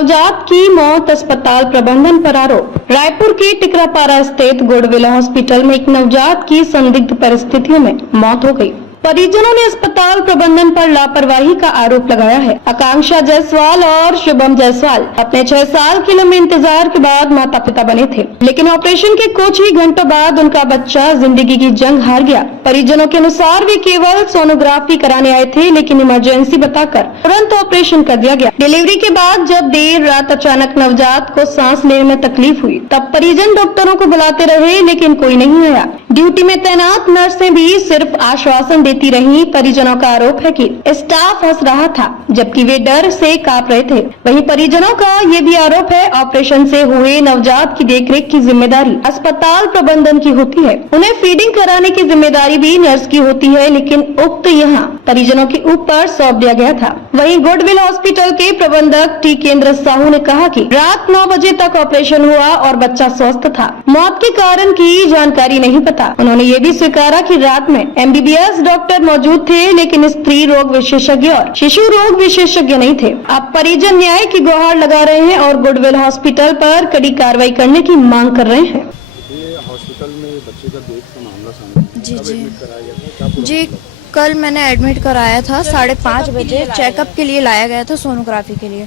नवजात की मौत, अस्पताल प्रबंधन पर आरोप। रायपुर के टिकरापारा स्थित गुडविल हॉस्पिटल में एक नवजात की संदिग्ध परिस्थितियों में मौत हो गई। परिजनों ने अस्पताल प्रबंधन पर लापरवाही का आरोप लगाया है। आकांक्षा जायसवाल और शुभम जायसवाल अपने 6 साल के लंबे इंतजार के बाद माता पिता बने थे, लेकिन ऑपरेशन के कुछ ही घंटों बाद उनका बच्चा जिंदगी की जंग हार गया। परिजनों के अनुसार वे केवल सोनोग्राफी कराने आए थे, लेकिन इमरजेंसी बताकर तुरंत ऑपरेशन कर दिया गया। डिलीवरी के बाद जब देर रात अचानक नवजात को सांस लेने में तकलीफ हुई, तब परिजन डॉक्टरों को बुलाते रहे, लेकिन कोई नहीं आया। ड्यूटी में तैनात नर्सें भी सिर्फ आश्वासन देती रहीं। परिजनों का आरोप है कि स्टाफ हंस रहा था, जबकि वे डर से कांप रहे थे। वहीं परिजनों का ये भी आरोप है, ऑपरेशन से हुए नवजात की देखरेख की जिम्मेदारी अस्पताल प्रबंधन की होती है। उन्हें फीडिंग कराने की जिम्मेदारी भी नर्स की होती है, लेकिन उक्त यहाँ परिजनों के ऊपर सौंप दिया गया था। वहीं गुडविल हॉस्पिटल के प्रबंधक टी केंद्र साहू ने कहा कि रात 9 बजे तक ऑपरेशन हुआ और बच्चा स्वस्थ था। मौत के कारण की जानकारी नहीं पता। उन्होंने ये भी स्वीकारा कि रात में MBBS डॉक्टर मौजूद थे, लेकिन स्त्री रोग विशेषज्ञ और शिशु रोग विशेषज्ञ नहीं थे। अब परिजन न्याय की गुहार लगा रहे हैं और गुडविल हॉस्पिटल पर कड़ी कार्रवाई करने की मांग कर रहे हैं। ये हॉस्पिटल में बच्चे का डेथ का मामला सामने जी कल मैंने एडमिट कराया था 5:30 बजे। चेकअप के लिए लाया गया था, सोनोग्राफी के लिए।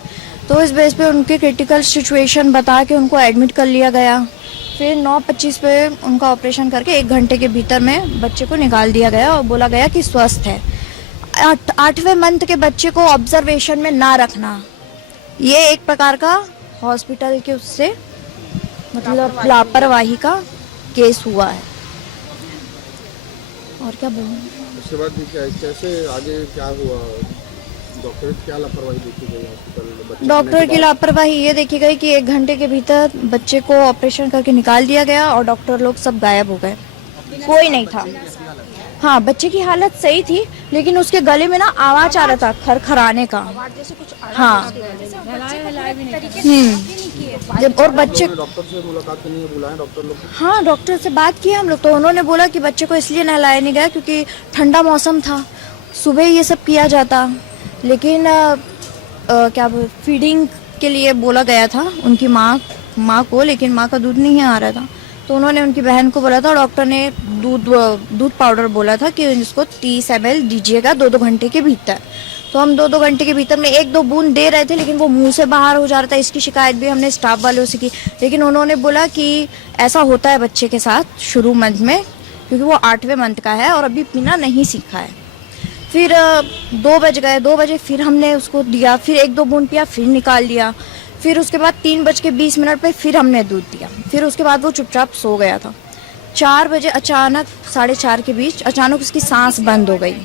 तो इस बेस पे उनकी क्रिटिकल सिचुएशन बता के उनको एडमिट कर लिया गया। फिर 9:25 पे उनका ऑपरेशन करके 1 घंटे के भीतर में बच्चे को निकाल दिया गया और बोला गया कि स्वस्थ है। 8वें मंथ के बच्चे को ऑब्जर्वेशन में ना रखना, ये एक प्रकार का हॉस्पिटल के उससे मतलब लापरवाही का केस हुआ है। और क्या बोलूं? उसके बाद कैसे आगे क्या हुआ? डॉक्टर की क्या लापरवाही देखी गई हॉस्पिटल? डॉक्टर की लापरवाही ये देखी गई कि 1 घंटे के भीतर बच्चे को ऑपरेशन करके निकाल दिया गया और डॉक्टर लोग सब गायब हो गए, कोई नहीं था। हाँ, बच्चे की हालत सही थी, लेकिन उसके गले में ना आवाज आ रहा था खरखराने का। हाँ जब और बच्चे डॉक्टर से मुलाकात के लिए बुलाए डॉक्टर लोग? हाँ, डॉक्टर से बात की हम लोग, तो उन्होंने बोला कि बच्चे को इसलिए नहलाया नहीं गया क्योंकि ठंडा मौसम था, सुबह ये सब किया जाता। लेकिन क्या फीडिंग के लिए बोला गया था उनकी माँ को, लेकिन माँ का दूध नहीं आ रहा था। तो उन्होंने उनकी बहन को बोला था, डॉक्टर ने दूध पाउडर बोला था कि इसको 30 ml दीजिएगा 2-2 घंटे के भीतर। तो हम 2-2 घंटे के भीतर में 1-2 बूंद दे रहे थे, लेकिन वो मुंह से बाहर हो जा रहा था। इसकी शिकायत भी हमने स्टाफ वालों से की, लेकिन उन्होंने बोला कि ऐसा होता है बच्चे के साथ शुरू मंथ में, क्योंकि वो 8वें मंथ का है और अभी पीना नहीं सीखा है। फिर 2 बज गए, 2 बजे फिर हमने उसको दिया, फिर 1-2 बूंद पिया, फिर निकाल दिया। फिर उसके बाद 3:20 पे फिर हमने दूध दिया। फिर उसके बाद वो चुपचाप सो गया था। 4 बजे अचानक 4:30 के बीच अचानक उसकी सांस बंद हो गई।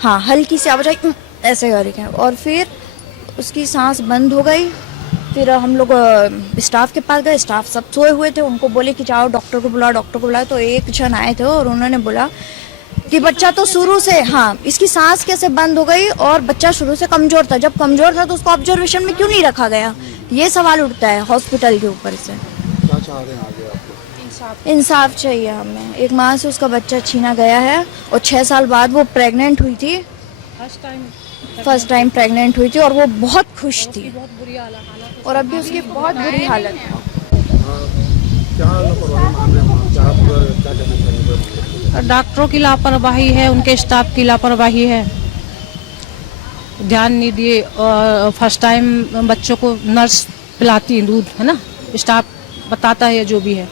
हाँ, हल्की सी आवाज आई ऐसे करके, और फिर उसकी सांस बंद हो गई। फिर हम लोग स्टाफ के पास गए, स्टाफ सब सोए हुए थे, उनको बोले कि जाओ डॉक्टर को बुलाओ। तो एक जन आए थे और उन्होंने बोला कि बच्चा तो शुरू से, हाँ, इसकी सांस कैसे बंद हो गई और बच्चा शुरू से कमजोर था। जब कमजोर था तो उसको ऑब्जर्वेशन में क्यों नहीं रखा गया? ये सवाल उठता है हॉस्पिटल के ऊपर से। क्या चाह रहे हैं आगे आप लोग? इंसाफ चाहिए हमें। एक माँ से उसका बच्चा छीना गया है और 6 साल बाद वो प्रेग्नेंट हुई थी। फर्स्ट टाइम प्रेग्नेंट हुई थी और वो बहुत खुश थी, और अभी उसकी बहुत बुरी हालत है। क्या लापरवाही मान रहे हैं? क्या कहना चाहेंगे? डॉक्टरों की लापरवाही है, उनके स्टाफ की लापरवाही है, ध्यान नहीं दिए। और फर्स्ट टाइम बच्चों को नर्स पिलाती है दूध, है ना, स्टाफ बताता है जो भी है,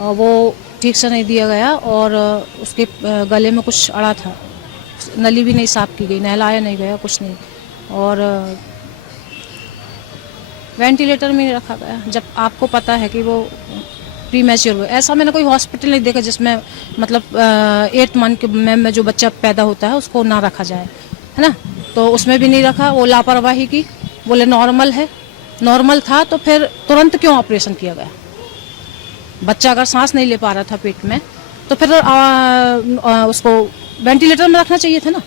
और वो ठीक से नहीं दिया गया और उसके गले में कुछ अड़ा था, नली भी नहीं साफ की गई, नहलाया नहीं गया, कुछ नहीं, और वेंटिलेटर में नहीं रखा गया। जब आपको पता है कि वो प्री मैच्योर हुआ, ऐसा मैंने कोई हॉस्पिटल नहीं देखा जिसमें मतलब 8 मंथ में जो बच्चा पैदा होता है उसको ना रखा जाए, है ना। तो उसमें भी नहीं रखा, वो लापरवाही की, बोले नॉर्मल है। नॉर्मल था तो फिर तुरंत क्यों ऑपरेशन किया गया? बच्चा अगर सांस नहीं ले पा रहा था पेट में तो फिर उसको वेंटिलेटर में रखना चाहिए था ना।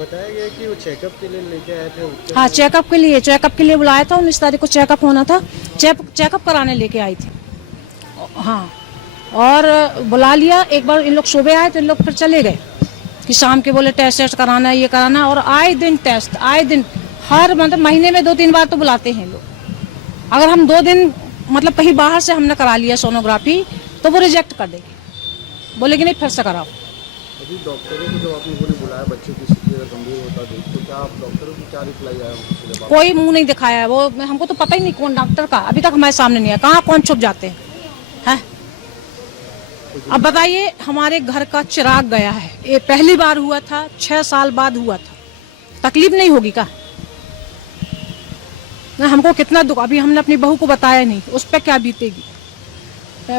बताया गया कि वो चेकअप के लिए लेके आए थे। हाँ, चेकअप के लिए बुलाया था। 19 तारीख को चेकअप होना था, चेकअप कराने लेके आई थी। हाँ, और बुला लिया। एक बार इन लोग सुबह आए तो इन लोग फिर चले गए कि शाम के बोले टेस्ट कराना है, ये कराना, और आए दिन टेस्ट, आए दिन, हर मतलब महीने में 2-3 बार तो बुलाते हैं लोग। अगर हम 2 दिन मतलब कहीं बाहर से हमने करा लिया सोनोग्राफी तो वो रिजेक्ट कर देगी, बोलेगी नहीं फिर से कराओ। अभी डॉक्टरों को जब आप लोगों ने बुलाया बच्चे की स्थिति अगर गंभीर होता देख तो क्या आप डॉक्टरों को क्या रिप्लाई आया उनसे जब आप- कोई मुंह नहीं दिखाया है, वो हमको तो पता ही नहीं कौन डॉक्टर का अभी तक हमारे सामने नहीं है, कहाँ कौन छुप जाते हैं। अब बताइए, हमारे घर का चिराग गया है, ये पहली बार हुआ था, 6 साल बाद हुआ था, तकलीफ नहीं होगी क्या? ना हमको कितना दुख, अभी हमने अपनी बहू को बताया नहीं, उस पर क्या बीतेगी।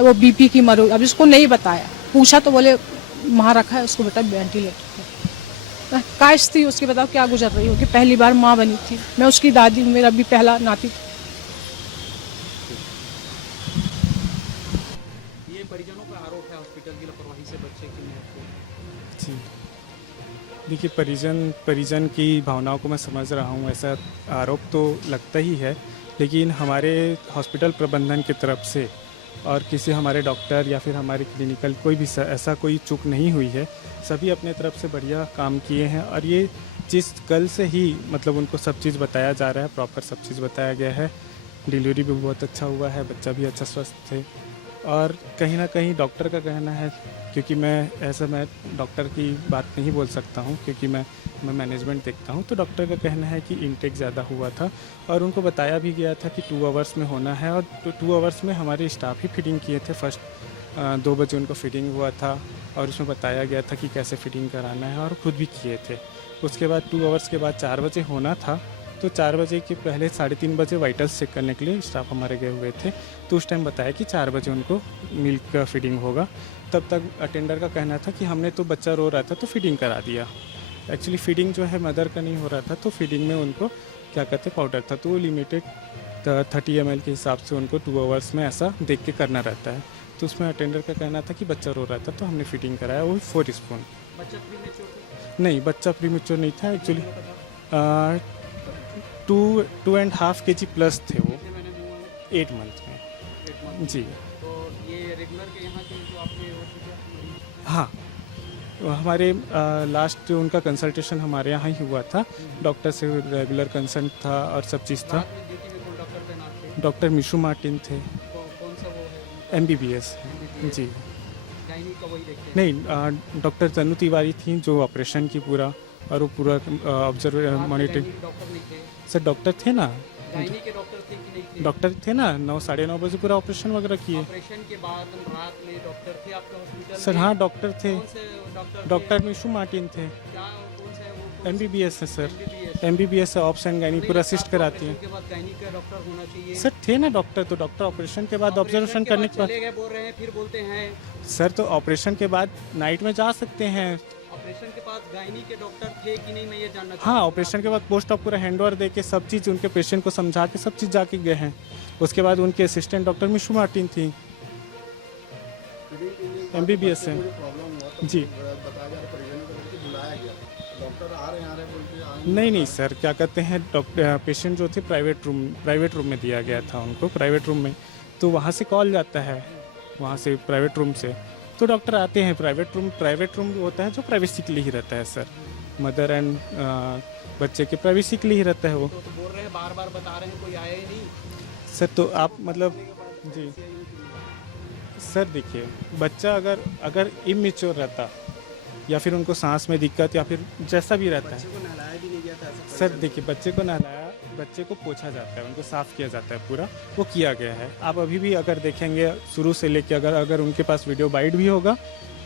वो बीपी की मरो, अब इसको नहीं बताया, पूछा तो बोले वहाँ रखा है उसको बेटा वेंटिलेटर। काश थी उसकी, बताओ क्या गुजर रही होगी, पहली बार माँ बनी थी, मैं उसकी दादी हूँ, मेरा भी पहला नाती था। ये परिजनों का आरोप है हॉस्पिटल की लापरवाही से बच्चे की मौत हुई। जी देखिए, परिजन की भावनाओं को मैं समझ रहा हूँ, ऐसा आरोप तो लगता ही है, लेकिन हमारे हॉस्पिटल प्रबंधन की तरफ से और किसी हमारे डॉक्टर या फिर हमारे क्लिनिकल कोई भी ऐसा कोई चूक नहीं हुई है। सभी अपने तरफ से बढ़िया काम किए हैं और ये चीज़ कल से ही मतलब उनको सब चीज़ बताया जा रहा है, प्रॉपर सब चीज़ बताया गया है। डिलीवरी भी बहुत अच्छा हुआ है, बच्चा भी अच्छा स्वस्थ थे। और कहीं ना कहीं डॉक्टर का कहना है, क्योंकि मैं डॉक्टर की बात नहीं बोल सकता हूँ क्योंकि मैं मैनेजमेंट देखता हूँ, तो डॉक्टर का कहना है कि इनटेक ज़्यादा हुआ था और उनको बताया भी गया था कि 2 आवर्स में होना है और 2 आवर्स में हमारे स्टाफ ही फीडिंग किए थे। फर्स्ट 2 बजे उनको फीडिंग हुआ था और उसमें बताया गया था कि कैसे फीडिंग कराना है और खुद भी किए थे। उसके बाद 2 आवर्स के बाद 4 बजे होना था, तो 4 बजे के पहले 3:30 बजे वाइटल्स चेक करने के लिए स्टाफ हमारे गए हुए थे, तो उस टाइम बताया कि 4 बजे उनको मिल्क का फीडिंग होगा। तब तक अटेंडर का कहना था कि हमने तो बच्चा रो रहा था तो फीडिंग करा दिया। एक्चुअली फीडिंग जो है मदर का नहीं हो रहा था, तो फीडिंग में उनको क्या कहते पाउडर था, तो वो लिमिटेड 30 ml के हिसाब से उनको 2 आवर्स में ऐसा देख के करना रहता है। तो उसमें अटेंडर का कहना था कि बच्चा रो रहा था तो हमने फीडिंग कराया, वो 4 स्पून। बच्चा प्रीमेच्योर था? नहीं, बच्चा प्रीमेच्योर नहीं था एक्चुअली। 2.5 kg प्लस थे वो, 8 मंथ में। जी तो ये रेगुलर के यहाँ के जो आपने हाँ, हमारे लास्ट उनका कंसल्टेशन हमारे यहाँ ही हुआ था, डॉक्टर से रेगुलर कंसल्ट था और सब चीज़ था। ड्यूटी में कौन डॉक्टर तैनात थे? डॉक्टर मिशू मार्टिन थे, कौन सा वो है? MBBS जी। गायनी का वही देखते हैं? नहीं, डॉक्टर तनु तिवारी थी जो ऑपरेशन की पूरा और वो पूरा ऑब्जर्व मॉनिटरिंग। डॉक्टर नहीं थे? सर डॉक्टर थे ना, गायनी के डॉक्टर थे कि नहीं थे? डॉक्टर थे ना, 9 साढ़े 9 बजे पूरा ऑपरेशन वगैरह किए। ऑपरेशन के बाद रात में डॉक्टर थे आपके हॉस्पिटल सर में? हाँ, डॉक्टर थे, कौन से डॉक्टर थे? डॉक्टर मिशू मार्टिन थे। क्या कौन सा है वो? MBBS है सर, MBBS? MBBS है, ऑप्स एंड गायनी पूरा असिस्ट कराती ऑपरेशन है। के बाद गायनी का डॉक्टर होना चाहिए। सर थे ना डॉक्टर, तो डॉक्टर ऑपरेशन के बाद ऑब्जर्वेशन करने के बाद। चले गए बोल रहे हैं, फिर बोलते हैं सर तो ऑपरेशन के बाद नाइट में जा सकते हैं। ऑपरेशन के बाद गायनी के डॉक्टर थे कि नहीं, मैं ये जानना चाहता हाँ, हूँ। ऑपरेशन के बाद पोस्ट ऑफ पूरा हैंड ओवर दे के सब चीज़ उनके पेशेंट को समझा के सब चीज़ जाके गए हैं। उसके बाद उनके असिस्टेंट डॉक्टर मिशू मार्टिन थी, MBBS है प्रॉब्लम हुआ तो जी। बताया जा रहा है परिजनों को बुलाया गया, डॉक्टर आ रहे हैं बोलते आए नहीं सर, क्या कहते हैं, डॉक्टर पेशेंट जो थे प्राइवेट रूम में दिया गया था उनको, प्राइवेट रूम में, तो वहाँ से कॉल जाता है, वहाँ से प्राइवेट रूम से तो डॉक्टर आते हैं। प्राइवेट रूम होता है जो प्राइवेसी के लिए ही रहता है सर, मदर एंड बच्चे के प्राइवेसी के लिए ही रहता है वो। तो बोल रहे हैं, बार बार बता रहे हैं, कोई आया ही नहीं। सर तो आप मतलब जी सर देखिए, बच्चा अगर इमेच्योर रहता या फिर उनको सांस में दिक्कत या फिर जैसा भी रहता है, को नहलाया भी नहीं गया था? सर देखिए, बच्चे को नहलाया, बच्चे को पोछा जाता है, उनको साफ़ किया जाता है, पूरा वो किया गया है। आप अभी भी अगर देखेंगे शुरू से लेके अगर उनके पास वीडियो बाइट भी होगा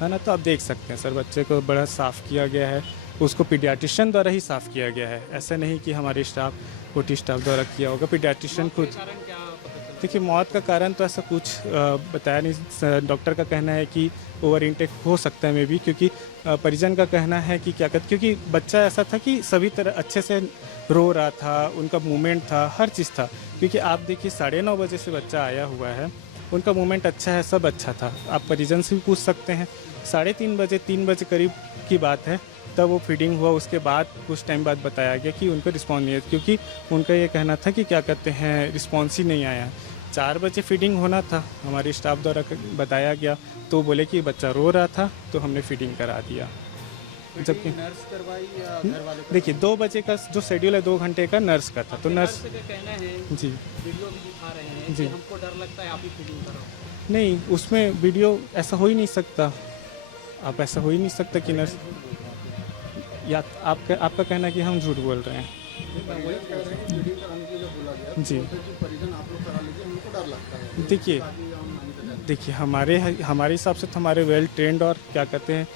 है ना, तो आप देख सकते हैं सर, बच्चे को बड़ा साफ़ किया गया है, उसको पीडियाट्रिशियन द्वारा ही साफ़ किया गया है। ऐसा नहीं कि हमारे स्टाफ OT स्टाफ द्वारा किया होगा, पीडियाट्रिशियन खुद। कारण क्या पता चला? देखिए, मौत का कारण तो ऐसा कुछ बताया नहीं। डॉक्टर का कहना है कि ओवर इंटेक हो सकता है मे बी, क्योंकि परिजन का कहना है कि क्या कहते, क्योंकि बच्चा ऐसा था कि सभी तरह अच्छे से रो रहा था, उनका मूवमेंट था, हर चीज़ था। क्योंकि आप देखिए 9:30 बजे से बच्चा आया हुआ है, उनका मूवमेंट अच्छा है, सब अच्छा था। आप परिजन से भी पूछ सकते हैं। 3:30 बजे करीब की बात है, तब वो फीडिंग हुआ। उसके बाद कुछ टाइम बाद बताया गया कि उनको रिस्पॉन्स नहीं है, क्योंकि उनका ये कहना था कि क्या कहते हैं, रिस्पॉन्स ही नहीं आया। 4 बजे फीडिंग होना था, हमारे स्टाफ द्वारा बताया गया, तो बोले कि बच्चा रो रहा था तो हमने फीडिंग करा दिया। जबकि नर्स करवाई या घर वाले देखिए 2 बजे का जो शेड्यूल है 2 घंटे का नर्स का था, तो नर्स से क्या कहना है, जी वीडियो भी दिखा रहे हैं जी। कि हमको डर लगता है आप ही फीडिंग कराओ। नहीं, उसमें वीडियो ऐसा हो ही नहीं सकता। आप ऐसा हो ही नहीं सकता कि नर्स, या आपका कहना है कि हम झूठ बोल रहे हैं। वही कह रहे हैं कि फीडिंग कराने के लिए बोला गया जी। तो कि परिजन आप लोग करा लीजिए, हमको डर लगता है। देखिए ताकि हम नहीं करें। देखिए हमारे हिसाब से तो हमारे वेल ट्रेंड और क्या कहते हैं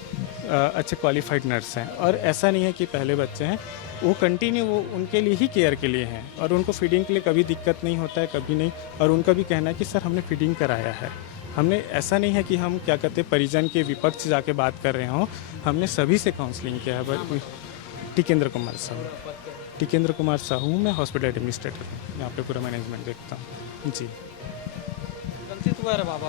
अच्छे क्वालिफाइड नर्स हैं, और ऐसा नहीं है कि पहले बच्चे हैं, वो कंटिन्यू वो उनके लिए ही केयर के लिए हैं, और उनको फीडिंग के लिए कभी दिक्कत नहीं होता है, कभी नहीं। और उनका भी कहना है कि सर हमने फीडिंग कराया है। हमने ऐसा नहीं है कि हम क्या कहते हैं परिजन के विपक्ष जाके बात कर रहे हों, हमने सभी से काउंसलिंग किया है। टिकेंद्र कुमार साहू, टिकेंद्र कुमार साहू, मैं हॉस्पिटल एडमिनिस्ट्रेटर हूँ, यहाँ पे पूरा मैनेजमेंट देखता हूँ जी। वंचित हुआ रे बाबा